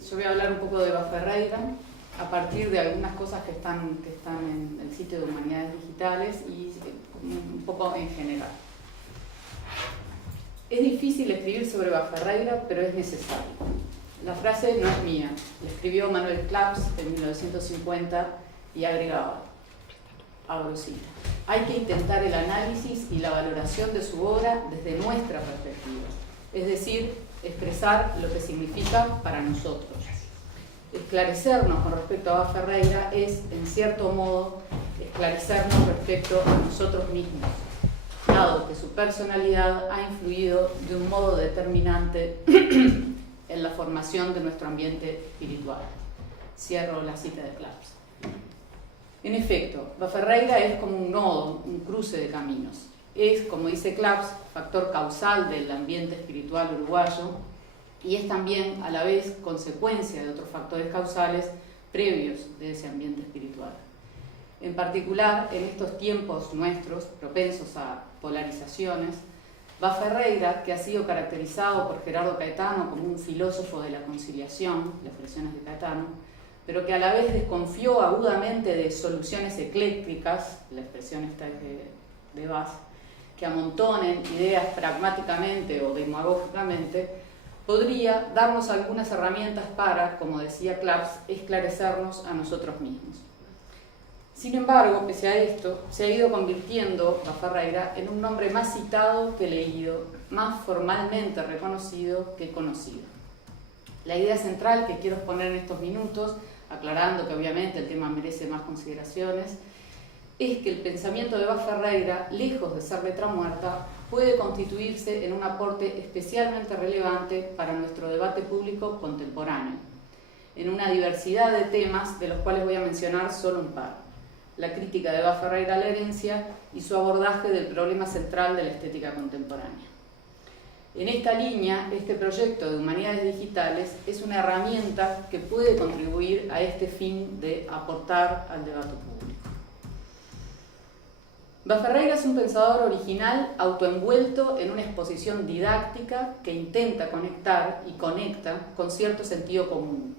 Yo voy a hablar un poco de Eva Ferreira a partir de algunas cosas que están en el sitio de Humanidades Digitales y un poco en general. Es difícil escribir sobre Eva Ferreira, pero es necesario. La frase no es mía, la escribió Manuel Claps en 1950 y agregaba, abro cita, hay que intentar el análisis y la valoración de su obra desde nuestra perspectiva, es decir, expresar lo que significa para nosotros. Esclarecernos con respecto a Eva Ferreira es, en cierto modo, esclarecernos respecto a nosotros mismos, dado que su personalidad ha influido de un modo determinante en la formación de nuestro ambiente espiritual. Cierro la cita de Claps. En efecto, Eva Ferreira es como un nodo, un cruce de caminos. Es, como dice Claps, factor causal del ambiente espiritual uruguayo y es también, a la vez, consecuencia de otros factores causales previos de ese ambiente espiritual. En particular, en estos tiempos nuestros, propensos a polarizaciones, Eva Ferreira, que ha sido caracterizado por Gerardo Caetano como un filósofo de la conciliación, las expresiones de Caetano, pero que a la vez desconfió agudamente de soluciones eclécticas, la expresión esta es de Vaz, que amontonen ideas pragmáticamente o demagógicamente, podría darnos algunas herramientas para, como decía Claps, esclarecernos a nosotros mismos. Sin embargo, pese a esto, se ha ido convirtiendo Eva Ferreira en un nombre más citado que leído, más formalmente reconocido que conocido. La idea central que quiero exponer en estos minutos, aclarando que obviamente el tema merece más consideraciones, es que el pensamiento de Eva Ferreira, lejos de ser letra muerta, puede constituirse en un aporte especialmente relevante para nuestro debate público contemporáneo, en una diversidad de temas de los cuales voy a mencionar solo un par. La crítica de Eva Ferreira a la herencia y su abordaje del problema central de la estética contemporánea. En esta línea, este proyecto de Humanidades Digitales es una herramienta que puede contribuir a este fin de aportar al debate público. Eva Ferreira es un pensador original autoenvuelto en una exposición didáctica que intenta conectar y conecta con cierto sentido común.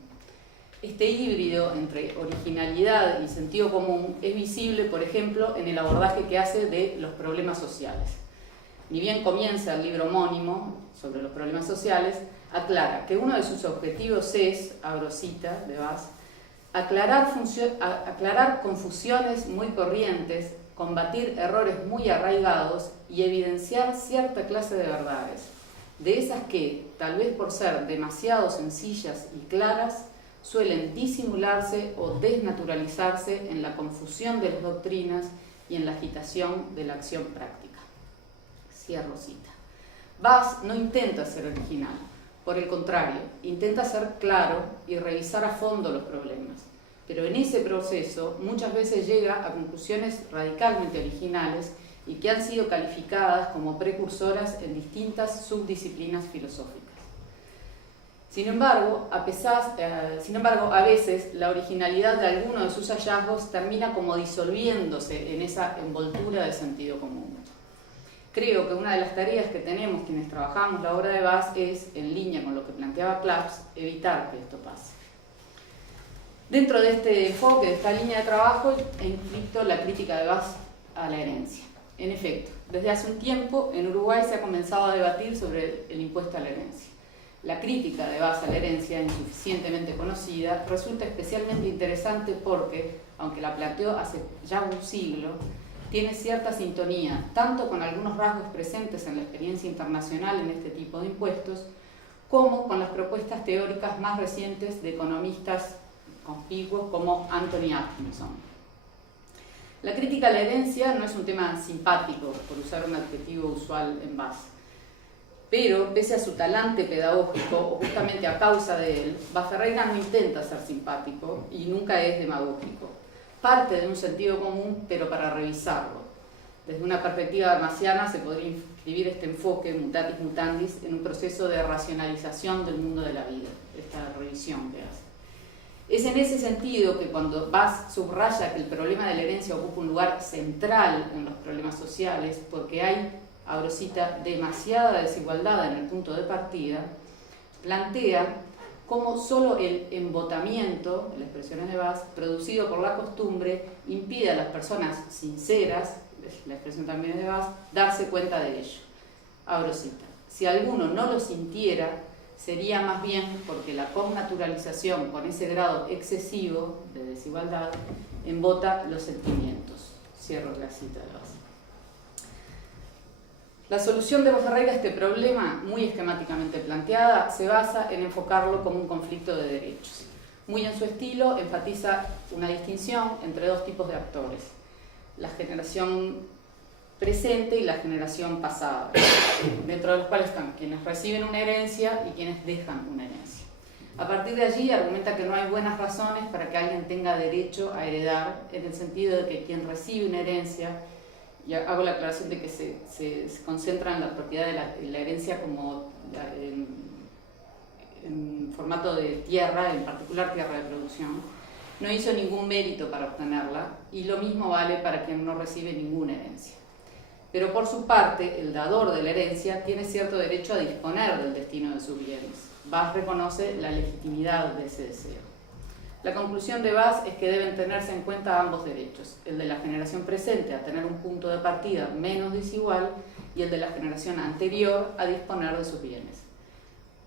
Este híbrido entre originalidad y sentido común es visible, por ejemplo, en el abordaje que hace de los problemas sociales. Ni bien comienza el libro homónimo sobre los problemas sociales, aclara que uno de sus objetivos es, abro cita de Vaz, aclarar confusiones muy corrientes, combatir errores muy arraigados y evidenciar cierta clase de verdades, de esas que, tal vez por ser demasiado sencillas y claras, suelen disimularse o desnaturalizarse en la confusión de las doctrinas y en la agitación de la acción práctica. Cierro cita. Vaz no intenta ser original, por el contrario, intenta ser claro y revisar a fondo los problemas, pero en ese proceso muchas veces llega a conclusiones radicalmente originales y que han sido calificadas como precursoras en distintas subdisciplinas filosóficas. Sin embargo, a veces la originalidad de alguno de sus hallazgos termina como disolviéndose en esa envoltura de sentido común. Creo que una de las tareas que tenemos quienes trabajamos la obra de Vaz es, en línea con lo que planteaba Claps, evitar que esto pase. Dentro de este enfoque, de esta línea de trabajo, he inscrito la crítica de Vaz a la herencia. En efecto, desde hace un tiempo en Uruguay se ha comenzado a debatir sobre el impuesto a la herencia. La crítica de Vaz a la herencia, insuficientemente conocida, resulta especialmente interesante porque, aunque la planteó hace ya un siglo, tiene cierta sintonía, tanto con algunos rasgos presentes en la experiencia internacional en este tipo de impuestos, como con las propuestas teóricas más recientes de economistas conspicuos como Anthony Atkinson. La crítica a la herencia no es un tema simpático, por usar un adjetivo usual en Vaz. Pero, pese a su talante pedagógico, o justamente a causa de él, Eva Ferreira no intenta ser simpático y nunca es demagógico. Parte de un sentido común, pero para revisarlo. Desde una perspectiva marciana se podría inscribir este enfoque, mutatis mutandis, en un proceso de racionalización del mundo de la vida, esta revisión que hace. Es en ese sentido que cuando Vaz subraya que el problema de la herencia ocupa un lugar central en los problemas sociales, porque hay, abro cita, demasiada desigualdad en el punto de partida, plantea cómo solo el embotamiento, en las expresiones de Bass, producido por la costumbre, impide a las personas sinceras, la expresión también es de Bass, darse cuenta de ello. Abro cita. Si alguno no lo sintiera, sería más bien porque la connaturalización con ese grado excesivo de desigualdad embota los sentimientos. Cierro la cita de Bass. La solución de Ferreira a este problema, muy esquemáticamente planteada, se basa en enfocarlo como un conflicto de derechos. Muy en su estilo, enfatiza una distinción entre dos tipos de actores: la generación presente y la generación pasada, dentro de los cuales están quienes reciben una herencia y quienes dejan una herencia. A partir de allí argumenta que no hay buenas razones para que alguien tenga derecho a heredar, en el sentido de que quien recibe una herencia, y hago la aclaración de que se concentra en la propiedad de la herencia como en formato de tierra, en particular tierra de producción, no hizo ningún mérito para obtenerla, y lo mismo vale para quien no recibe ninguna herencia. Pero por su parte, el dador de la herencia tiene cierto derecho a disponer del destino de sus bienes. Bass reconoce la legitimidad de ese deseo. La conclusión de Bass es que deben tenerse en cuenta ambos derechos, el de la generación presente a tener un punto de partida menos desigual y el de la generación anterior a disponer de sus bienes.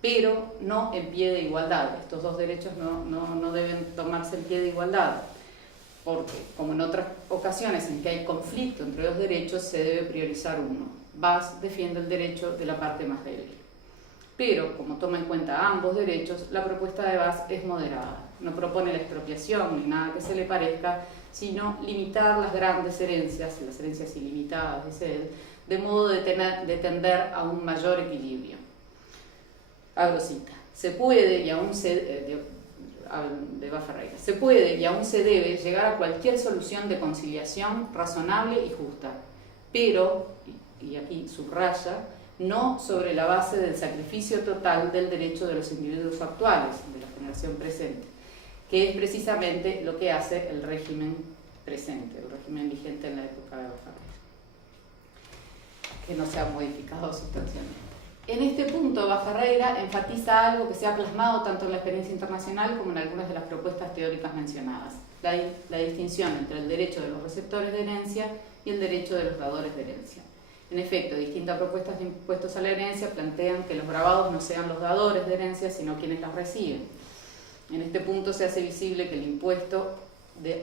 Pero no en pie de igualdad. Estos dos derechos no deben tomarse en pie de igualdad, porque, como en otras ocasiones en que hay conflicto entre dos derechos, se debe priorizar uno. Bass defiende el derecho de la parte más débil. Pero, como toma en cuenta ambos derechos, la propuesta de Bass es moderada. No propone la expropiación ni nada que se le parezca, sino limitar las grandes herencias, las herencias ilimitadas, dice él, de modo de tender a un mayor equilibrio. Abro cita. Se puede y aún se debe llegar a cualquier solución de conciliación razonable y justa, pero, y aquí subraya, no sobre la base del sacrificio total del derecho de los individuos actuales, de la generación presente, que es precisamente lo que hace el régimen presente, el régimen vigente en la época de Ferreira, que no se ha modificado sustancialmente. En este punto, Ferreira enfatiza algo que se ha plasmado tanto en la experiencia internacional como en algunas de las propuestas teóricas mencionadas: la distinción entre el derecho de los receptores de herencia y el derecho de los dadores de herencia. En efecto, distintas propuestas de impuestos a la herencia plantean que los gravados no sean los dadores de herencia, sino quienes las reciben. En este punto se hace visible que el impuesto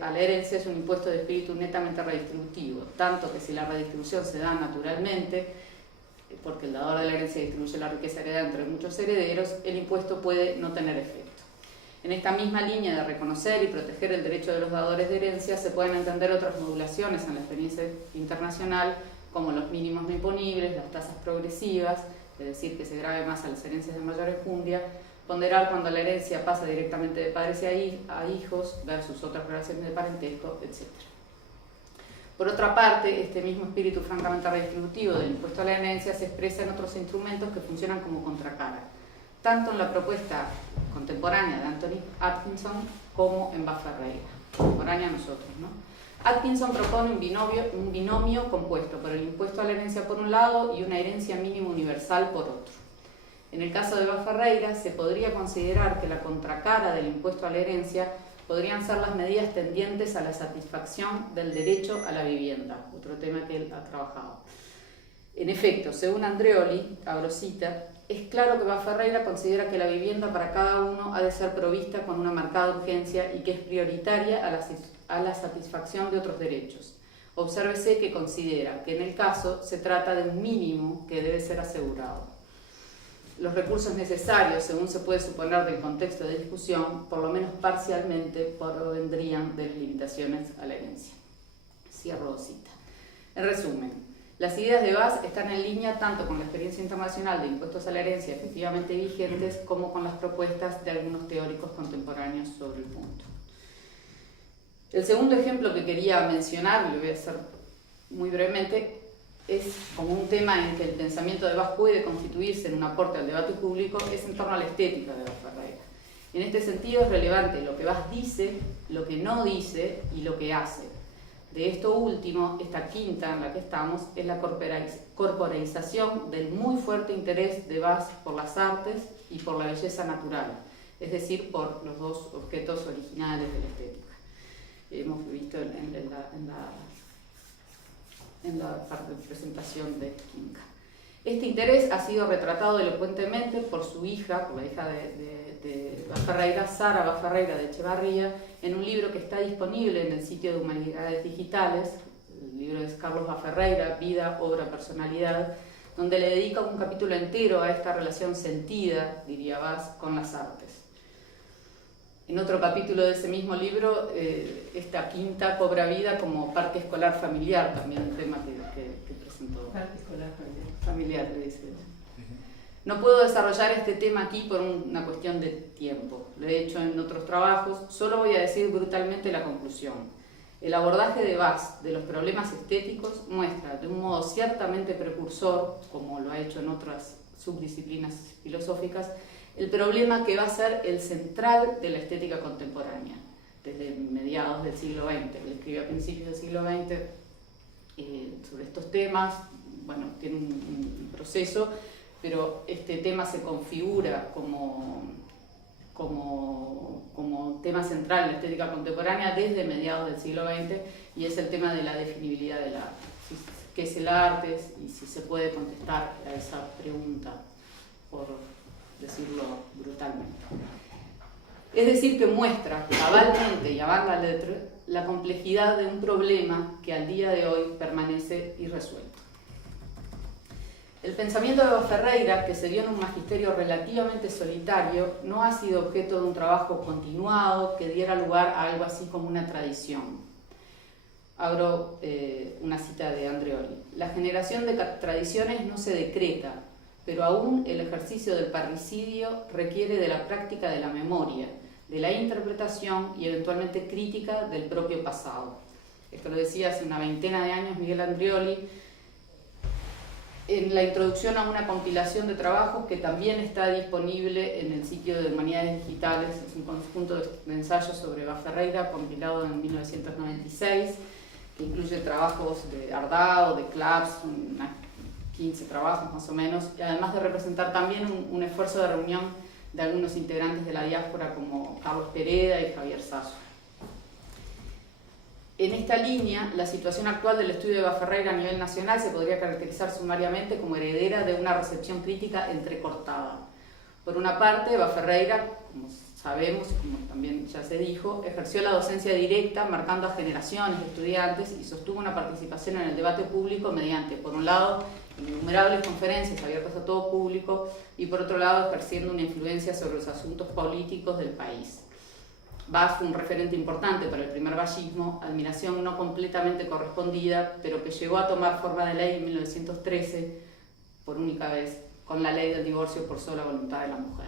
a la herencia es un impuesto de espíritu netamente redistributivo, tanto que si la redistribución se da naturalmente, porque el dador de la herencia distribuye la riqueza heredada entre muchos herederos, el impuesto puede no tener efecto. En esta misma línea de reconocer y proteger el derecho de los dadores de herencia se pueden entender otras modulaciones en la experiencia internacional, como los mínimos no imponibles, las tasas progresivas, es decir, que se grave más a las herencias de mayor enjundia, ponderar cuando la herencia pasa directamente de padres a hijos versus otras relaciones de parentesco, etc. Por otra parte, este mismo espíritu francamente redistributivo del impuesto a la herencia se expresa en otros instrumentos que funcionan como contracara, tanto en la propuesta contemporánea de Anthony Atkinson como en Ferreira, contemporánea a nosotros, ¿no? Atkinson propone un binomio compuesto por el impuesto a la herencia por un lado y una herencia mínima universal por otro. En el caso de Ferreira, se podría considerar que la contracara del impuesto a la herencia podrían ser las medidas tendientes a la satisfacción del derecho a la vivienda, otro tema que él ha trabajado. En efecto, según Andreoli, abro cita, es claro que Ferreira considera que la vivienda para cada uno ha de ser provista con una marcada urgencia y que es prioritaria a la satisfacción de otros derechos. Obsérvese que considera que en el caso se trata de un mínimo que debe ser asegurado. Los recursos necesarios, según se puede suponer del contexto de discusión, por lo menos parcialmente provendrían de las limitaciones a la herencia. Cierro cita. En resumen, las ideas de Bass están en línea tanto con la experiencia internacional de impuestos a la herencia efectivamente vigentes como con las propuestas de algunos teóricos contemporáneos sobre el punto. El segundo ejemplo que quería mencionar, lo voy a hacer muy brevemente, es como un tema en que el pensamiento de Bass puede constituirse en un aporte al debate público, es en torno a la estética de Ferreira. En este sentido es relevante lo que Bass dice, lo que no dice y lo que hace. De esto último, esta quinta en la que estamos, es la corporalización del muy fuerte interés de Bass por las artes y por la belleza natural, es decir, por los dos objetos originales de la estética. Hemos visto en la parte de presentación de Quinca. Este interés ha sido retratado elocuentemente por su hija, por la hija de Baferreira, Sara Baferreira de Echevarría, en un libro que está disponible en el sitio de Humanidades Digitales. El libro es Carlos Baferreira, Vida, Obra, Personalidad, donde le dedica un capítulo entero a esta relación sentida, diría Vaz, con las artes. En otro capítulo de ese mismo libro, esta quinta cobra vida como parque escolar familiar, también un tema que presentó. Parque escolar familiar. Familiar, le dice. No puedo desarrollar este tema aquí por una cuestión de tiempo. Lo he hecho en otros trabajos, solo voy a decir brutalmente la conclusión. El abordaje de Vaz de los problemas estéticos muestra de un modo ciertamente precursor, como lo ha hecho en otras subdisciplinas filosóficas, el problema que va a ser el central de la estética contemporánea, desde mediados del siglo XX. Él escribió a principios del siglo XX sobre estos temas. Bueno, tiene un proceso, pero este tema se configura como tema central en la estética contemporánea desde mediados del siglo XX, y es el tema de la definibilidad del arte. ¿Qué es el arte? Y si se puede contestar a esa pregunta, por decirlo brutalmente. Es decir, que muestra cabalmente y avant la lettre la complejidad de un problema que al día de hoy permanece irresuelto. El pensamiento de Baferreira, que se dio en un magisterio relativamente solitario, no ha sido objeto de un trabajo continuado que diera lugar a algo así como una tradición. Abro una cita de Andreoli. La generación de tradiciones no se decreta, pero aún el ejercicio del parricidio requiere de la práctica de la memoria, de la interpretación y eventualmente crítica del propio pasado. Esto lo decía hace una veintena de años Miguel Andreoli, en la introducción a una compilación de trabajos que también está disponible en el sitio de Humanidades Digitales. Es un conjunto de ensayos sobre Baferreira compilado en 1996, que incluye trabajos de Ardao, de Claps, 15 trabajos más o menos, y además de representar también un esfuerzo de reunión de algunos integrantes de la diáspora como Carlos Pereda y Javier Sasso. En esta línea, la situación actual del estudio de Baferreira a nivel nacional se podría caracterizar sumariamente como heredera de una recepción crítica entrecortada. Por una parte, Baferreira, como sabemos, como también ya se dijo, ejerció la docencia directa marcando a generaciones de estudiantes y sostuvo una participación en el debate público mediante, por un lado, innumerables conferencias abiertas a todo público y por otro lado, ejerciendo una influencia sobre los asuntos políticos del país. Vaz fue un referente importante para el primer vallismo, admiración no completamente correspondida, pero que llegó a tomar forma de ley en 1913, por única vez, con la ley del divorcio por sola voluntad de la mujer.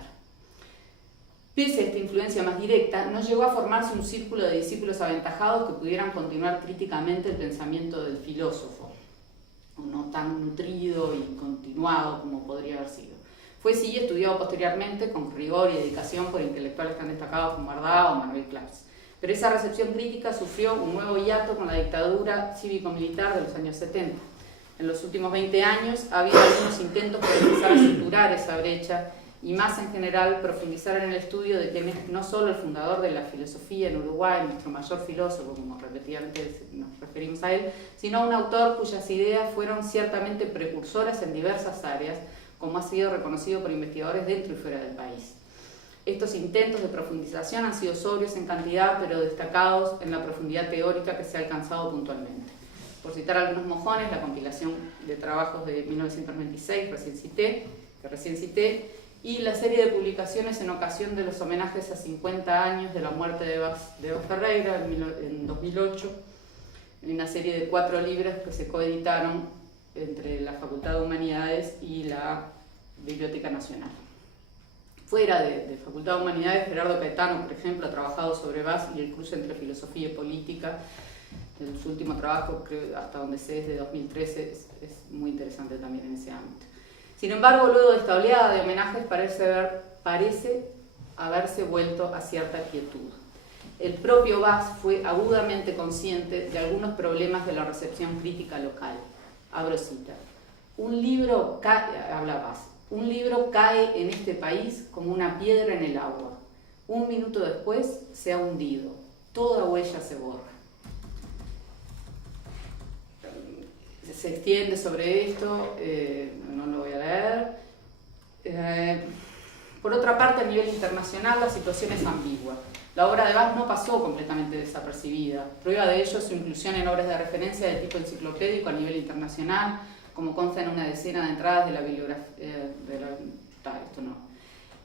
Pese a esta influencia más directa, no llegó a formarse un círculo de discípulos aventajados que pudieran continuar críticamente el pensamiento del filósofo, no tan nutrido y continuado como podría haber sido. Fue sí estudiado posteriormente con rigor y dedicación por intelectuales tan destacados como Ardao o Manuel Claps. Pero esa recepción crítica sufrió un nuevo hiato con la dictadura cívico-militar de los años 70. En los últimos 20 años ha habido algunos intentos por empezar a suturar esa brecha y más en general profundizar en el estudio de quién es no solo el fundador de la filosofía en Uruguay, nuestro mayor filósofo, como repetidamente nos referimos a él, sino un autor cuyas ideas fueron ciertamente precursoras en diversas áreas, como ha sido reconocido por investigadores dentro y fuera del país. Estos intentos de profundización han sido sobrios en cantidad, pero destacados en la profundidad teórica que se ha alcanzado puntualmente. Por citar algunos mojones, la compilación de trabajos de 1996, que recién cité, y la serie de publicaciones en ocasión de los homenajes a 50 años de la muerte de Baferreira en 2008, en una serie de 4 libros que se coeditaron entre la Facultad de Humanidades y la Biblioteca Nacional. Fuera de Facultad de Humanidades, Gerardo Caetano, por ejemplo, ha trabajado sobre Vaz y el cruce entre filosofía y política. Su último trabajo, creo, hasta donde sé, es de 2013, es muy interesante también en ese ámbito. Sin embargo, luego de esta oleada de homenajes parece haberse vuelto a cierta quietud. El propio Vaz fue agudamente consciente de algunos problemas de la recepción crítica local. Abro cita. Un libro cae en este país como una piedra en el agua. Un minuto después se ha hundido, toda huella se borra. Se extiende sobre esto, no lo voy a leer. Por otra parte, a nivel internacional, la situación es ambigua. La obra de Bas no pasó completamente desapercibida. Prueba de ello es su inclusión en obras de referencia de tipo enciclopédico a nivel internacional, como consta en una decena de entradas de la bibliografía. Esto no.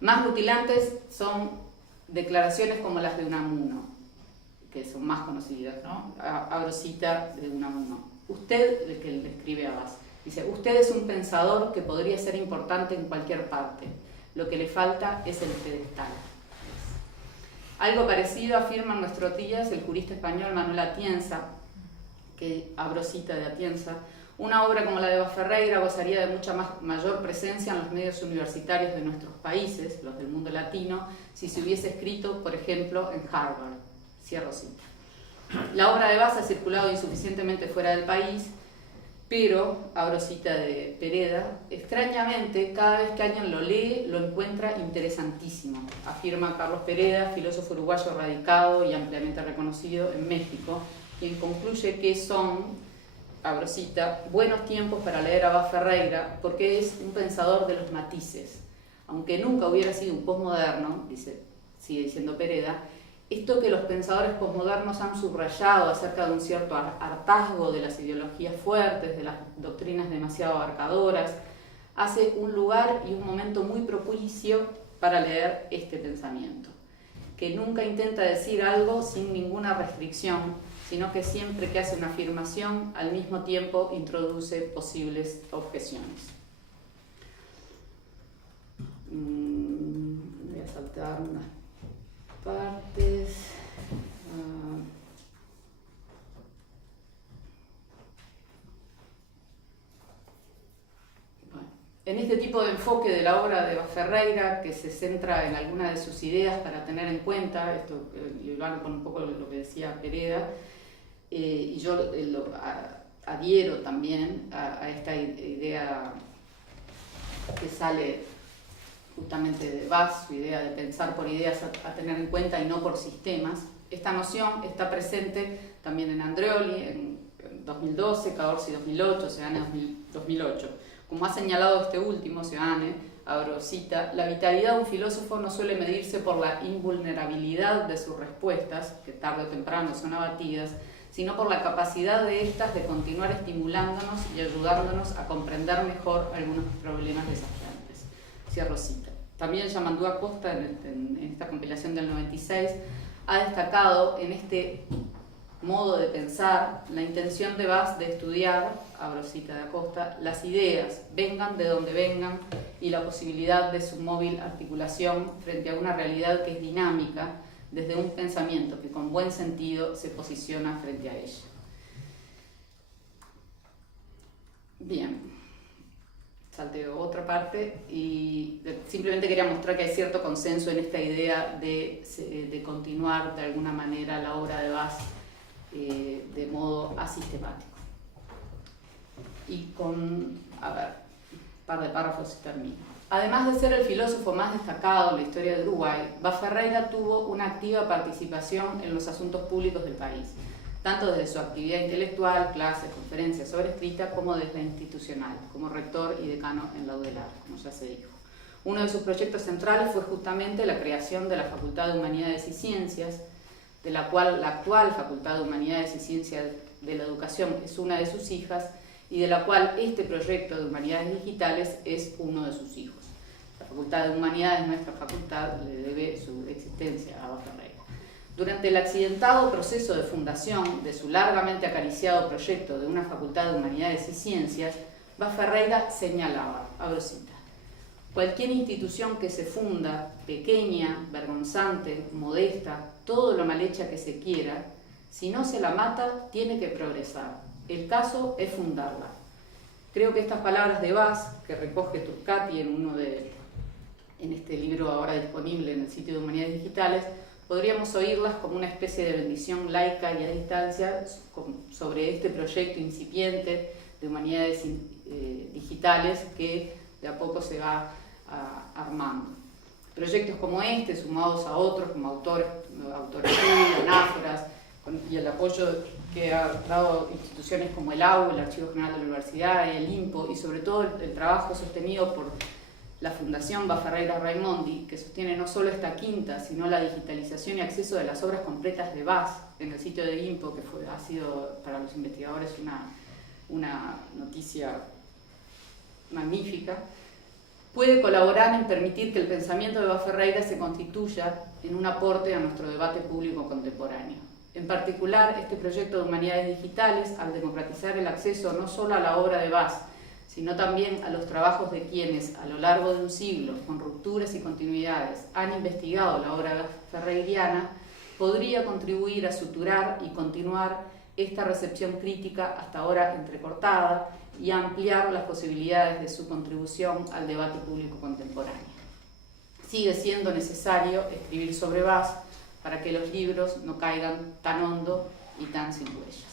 Más rutilantes son declaraciones como las de Unamuno, que son más conocidas, ¿no? Abro cita de Unamuno. Usted, el que le escribe a Bas, dice: usted es un pensador que podría ser importante en cualquier parte. Lo que le falta es el pedestal. Algo parecido afirma en nuestros días el jurista español Manuel Atienza, que abro cita de Atienza: una obra como la de Bas Ferreira gozaría de mucha mayor presencia en los medios universitarios de nuestros países, los del mundo latino, si se hubiese escrito, por ejemplo, en Harvard. Cierro cita. La obra de Bas ha circulado insuficientemente fuera del país, pero, abro cita de Pereda, extrañamente, cada vez que alguien lo lee, lo encuentra interesantísimo, afirma Carlos Pereda, filósofo uruguayo radicado y ampliamente reconocido en México, quien concluye que son, abro cita, buenos tiempos para leer a Bas Ferreira porque es un pensador de los matices. Aunque nunca hubiera sido un posmoderno, sigue diciendo Pereda, esto que los pensadores posmodernos han subrayado acerca de un cierto hartazgo de las ideologías fuertes, de las doctrinas demasiado abarcadoras, hace un lugar y un momento muy propicio para leer este pensamiento, que nunca intenta decir algo sin ninguna restricción, sino que siempre que hace una afirmación, al mismo tiempo introduce posibles objeciones. Voy a saltar unas partes. Bueno. En este tipo de enfoque de la obra de Bas Ferreira, que se centra en algunas de sus ideas para tener en cuenta, esto lo hago con un poco lo que decía Pereda, y yo adhiero también a esta idea que sale justamente de Bas, su idea de pensar por ideas a tener en cuenta y no por sistemas. Esta noción está presente también en Andreoli, en 2012, Cadorsi 2008, Seane 2008. Como ha señalado este último, Seane, abro cita, la vitalidad de un filósofo no suele medirse por la invulnerabilidad de sus respuestas, que tarde o temprano son abatidas, sino por la capacidad de estas de continuar estimulándonos y ayudándonos a comprender mejor algunos problemas desafiantes. Cierro cita. También Yamandú Acosta, en esta compilación del 96, ha destacado en este modo de pensar la intención de Bas de estudiar, abro cita de Acosta, las ideas, vengan de donde vengan, y la posibilidad de su móvil articulación frente a una realidad que es dinámica, desde un pensamiento que con buen sentido se posiciona frente a ella. Bien. Salteo otra parte y simplemente quería mostrar que hay cierto consenso en esta idea de continuar de alguna manera la obra de Bas de modo asistemático. Y con, a ver, un par de párrafos y termino. Además de ser el filósofo más destacado en la historia de Uruguay, Bas Ferreira tuvo una activa participación en los asuntos públicos del país, tanto desde su actividad intelectual, clases, conferencias sobre escrita, como desde la institucional, como rector y decano en la UDELAR, como ya se dijo. Uno de sus proyectos centrales fue justamente la creación de la Facultad de Humanidades y Ciencias, de la cual la actual Facultad de Humanidades y Ciencias de la Educación es una de sus hijas, y de la cual este proyecto de Humanidades Digitales es uno de sus hijos. La Facultad de Humanidades, nuestra facultad, le debe su existencia a Bas Ferreira. Durante el accidentado proceso de fundación de su largamente acariciado proyecto de una Facultad de Humanidades y Ciencias, Bas Ferreira señalaba, abro cita, cualquier institución que se funda, pequeña, vergonzante, modesta, todo lo mal hecha que se quiera, si no se la mata, tiene que progresar. El caso es fundarla. Creo que estas palabras de Bas, que recoge Turcati en este libro ahora disponible en el sitio de Humanidades Digitales, podríamos oírlas como una especie de bendición laica y a distancia sobre este proyecto incipiente de humanidades digitales que de a poco se va armando. Proyectos como este, sumados a otros como autores anáforas, y el apoyo que ha dado instituciones como el AU, el Archivo General de la Universidad, el INPO, y sobre todo el trabajo sostenido por la Fundación Bas-Ferreira Raimondi, que sostiene no solo esta quinta, sino la digitalización y acceso de las obras completas de Bas en el sitio de INPO, que ha sido para los investigadores una noticia magnífica, puede colaborar en permitir que el pensamiento de Bas-Ferreira se constituya en un aporte a nuestro debate público contemporáneo. En particular, este proyecto de humanidades digitales, al democratizar el acceso no solo a la obra de Bas, sino también a los trabajos de quienes, a lo largo de un siglo, con rupturas y continuidades, han investigado la obra ferreiriana, podría contribuir a suturar y continuar esta recepción crítica hasta ahora entrecortada y a ampliar las posibilidades de su contribución al debate público contemporáneo. Sigue siendo necesario escribir sobre Bas para que los libros no caigan tan hondo y tan sin huellas.